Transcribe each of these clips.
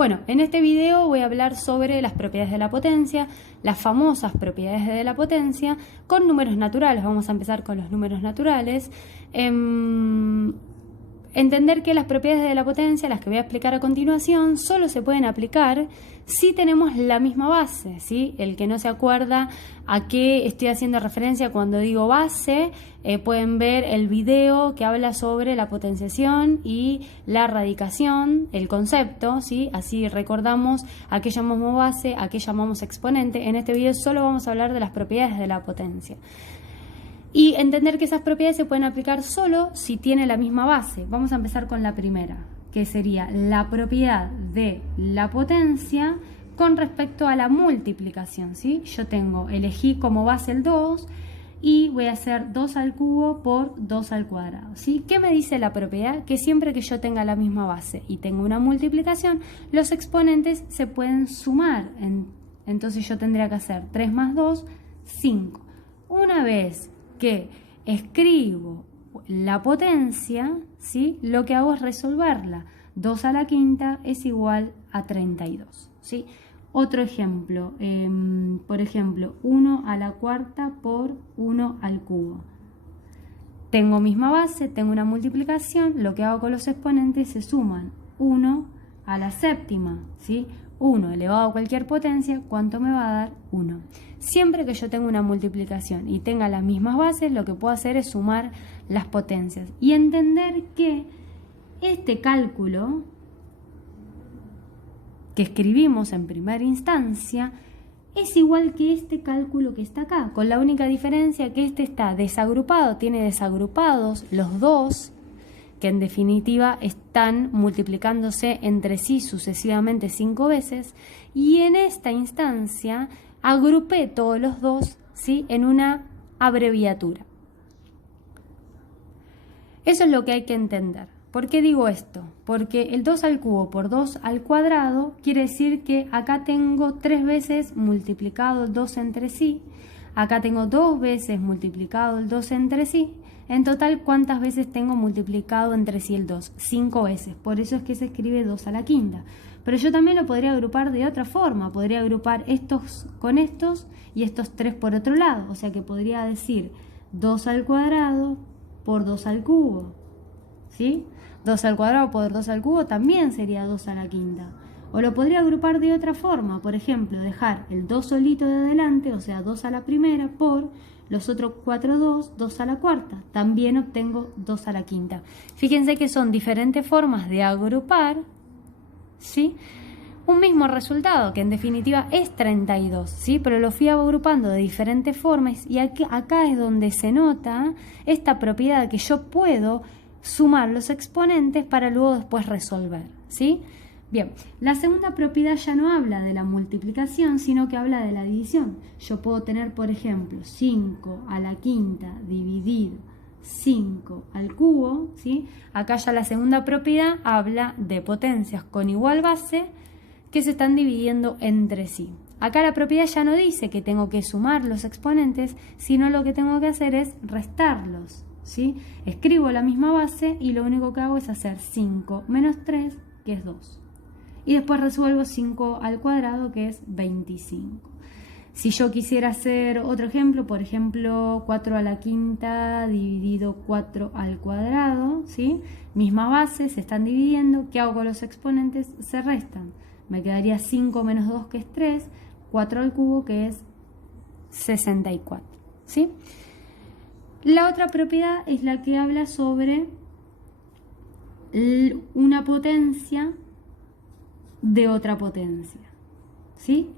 Bueno, en este video voy a hablar sobre las propiedades de la potencia, las famosas propiedades de la potencia, con números naturales. Vamos a empezar con los números naturales. Entender que las propiedades de la potencia, las que voy a explicar a continuación, solo se pueden aplicar si tenemos la misma base, ¿sí? El que no se acuerda a qué estoy haciendo referencia cuando digo base, pueden ver el video que habla sobre la potenciación y la radicación, el concepto, ¿sí? Así recordamos a qué llamamos base, a qué llamamos exponente. En este video solo vamos a hablar de las propiedades de la potencia. Y entender que esas propiedades se pueden aplicar solo si tiene la misma base. Vamos a empezar con la primera, que sería la propiedad de la potencia con respecto a la multiplicación, ¿sí? Yo elegí como base el 2 y voy a hacer 2 al cubo por 2 al cuadrado, ¿sí? ¿Qué me dice la propiedad? Que siempre que yo tenga la misma base y tengo una multiplicación, los exponentes se pueden sumar. Entonces yo tendría que hacer 3 más 2, 5. Una vez que escribo la potencia, ¿sí? Lo que hago es resolverla. 2 a la quinta es igual a 32, ¿sí? Otro ejemplo, por ejemplo, 1 a la cuarta por 1 al cubo. Tengo misma base, tengo una multiplicación, lo que hago con los exponentes se suman. 1 a la séptima, ¿sí? 1 elevado a cualquier potencia, ¿cuánto me va a dar? 1. Siempre que yo tenga una multiplicación y tenga las mismas bases, lo que puedo hacer es sumar las potencias y entender que este cálculo que escribimos en primera instancia es igual que este cálculo que está acá, con la única diferencia que este está desagrupado, tiene desagrupados los dos, que en definitiva están multiplicándose entre sí sucesivamente 5 veces, y en esta instancia agrupé todos los dos, ¿sí? En una abreviatura. Eso es lo que hay que entender. ¿Por qué digo esto? Porque el 2 al cubo por 2 al cuadrado quiere decir que acá tengo 3 veces multiplicado el 2 entre sí, acá tengo 2 veces multiplicado el 2 entre sí. En total, ¿cuántas veces tengo multiplicado entre sí el 2? 5 veces. Por eso es que se escribe 2 a la quinta. Pero yo también lo podría agrupar de otra forma. Podría agrupar estos con estos y estos 3 por otro lado. O sea que podría decir 2 al cuadrado por 2 al cubo, ¿sí? 2 al cuadrado por 2 al cubo también sería 2 a la quinta. O lo podría agrupar de otra forma. Por ejemplo, dejar el 2 solito de adelante, o sea 2 a la primera, por los otros 4 2 a la cuarta. También obtengo 2 a la quinta. Fíjense que son diferentes formas de agrupar, ¿sí? Un mismo resultado, que en definitiva es 32, ¿sí? Pero lo fui agrupando de diferentes formas y acá es donde se nota esta propiedad que yo puedo sumar los exponentes para luego después resolver, ¿sí? Bien, la segunda propiedad ya no habla de la multiplicación, sino que habla de la división. Yo puedo tener, por ejemplo, 5 a la quinta dividido 5 al cubo, ¿sí? Acá ya la segunda propiedad habla de potencias con igual base que se están dividiendo entre sí. Acá la propiedad ya no dice que tengo que sumar los exponentes, sino lo que tengo que hacer es restarlos, ¿sí? Escribo la misma base y lo único que hago es hacer 5 menos 3, que es 2. Y después resuelvo 5 al cuadrado, que es 25. Si yo quisiera hacer otro ejemplo, por ejemplo, 4 a la quinta dividido 4 al cuadrado, ¿sí? Misma base, se están dividiendo. ¿Qué hago con los exponentes? Se restan. Me quedaría 5 menos 2, que es 3, 4 al cubo, que es 64, ¿sí? La otra propiedad es la que habla sobre una potencia de otra potencia, ¿sí?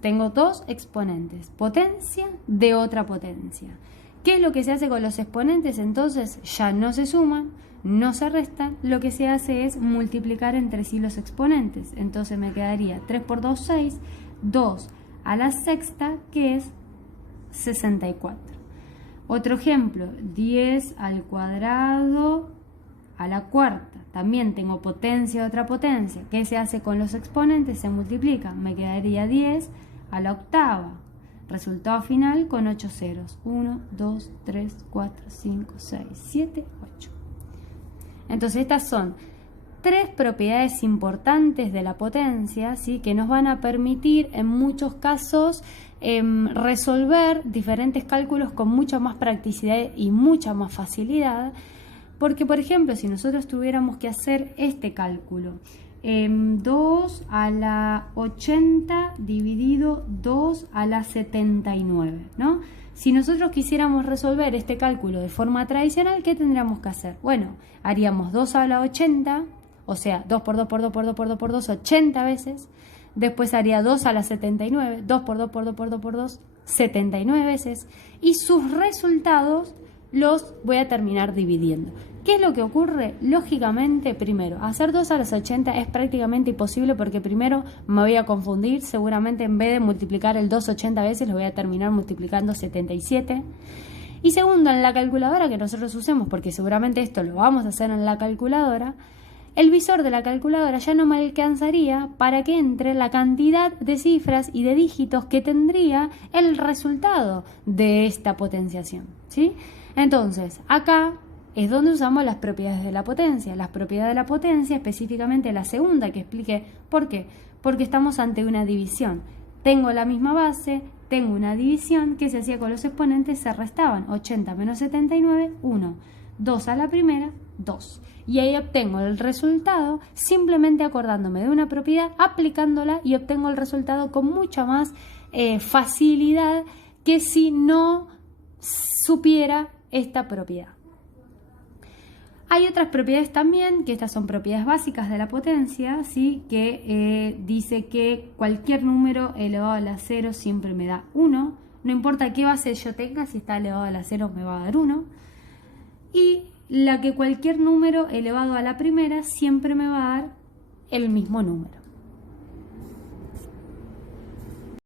Tengo dos exponentes, potencia de otra potencia. ¿Qué es lo que se hace con los exponentes? Entonces ya no se suman, no se restan, lo que se hace es multiplicar entre sí los exponentes. Entonces me quedaría 3 por 2, 6, 2 a la sexta, que es 64. Otro ejemplo, 10 al cuadrado a la cuarta. También tengo potencia de otra potencia. ¿Qué se hace con los exponentes? Se multiplica. Me quedaría 10 a la octava. Resultado final con 8 ceros. 1, 2, 3, 4, 5, 6, 7, 8. Entonces estas son tres propiedades importantes de la potencia, ¿sí? Que nos van a permitir en muchos casos resolver diferentes cálculos con mucha más practicidad y mucha más facilidad. Porque, por ejemplo, si nosotros tuviéramos que hacer este cálculo, 2 a la 80 dividido 2 a la 79, ¿no? Si nosotros quisiéramos resolver este cálculo de forma tradicional, ¿qué tendríamos que hacer? Bueno, haríamos 2 a la 80, o sea, 2 por 2 por 2 por 2 por 2 por 2, 80 veces. Después haría 2 a la 79, 2 por 2 por 2 por 2 por 2, 79 veces. Y sus resultados los voy a terminar dividiendo. ¿Qué es lo que ocurre? Lógicamente, primero, hacer 2 a las 80 es prácticamente imposible porque primero me voy a confundir. Seguramente en vez de multiplicar el 2 80 veces, lo voy a terminar multiplicando 77. Y segundo, en la calculadora que nosotros usemos, porque seguramente esto lo vamos a hacer en la calculadora, el visor de la calculadora ya no me alcanzaría para que entre la cantidad de cifras y de dígitos que tendría el resultado de esta potenciación, ¿sí? Entonces, acá es donde usamos las propiedades de la potencia. Las propiedades de la potencia, específicamente la segunda que expliqué. ¿Por qué? Porque estamos ante una división. Tengo la misma base, tengo una división que se hacía con los exponentes, se restaban 80 menos 79, 1. 2 a la primera, 2. Y ahí obtengo el resultado simplemente acordándome de una propiedad, aplicándola y obtengo el resultado con mucha más facilidad que si no supiera esta propiedad. Hay otras propiedades también, que estas son propiedades básicas de la potencia, ¿sí? Que dice que cualquier número elevado a la 0 siempre me da 1. No importa qué base yo tenga, si está elevado a la 0 me va a dar 1. Y la que cualquier número elevado a la primera siempre me va a dar el mismo número.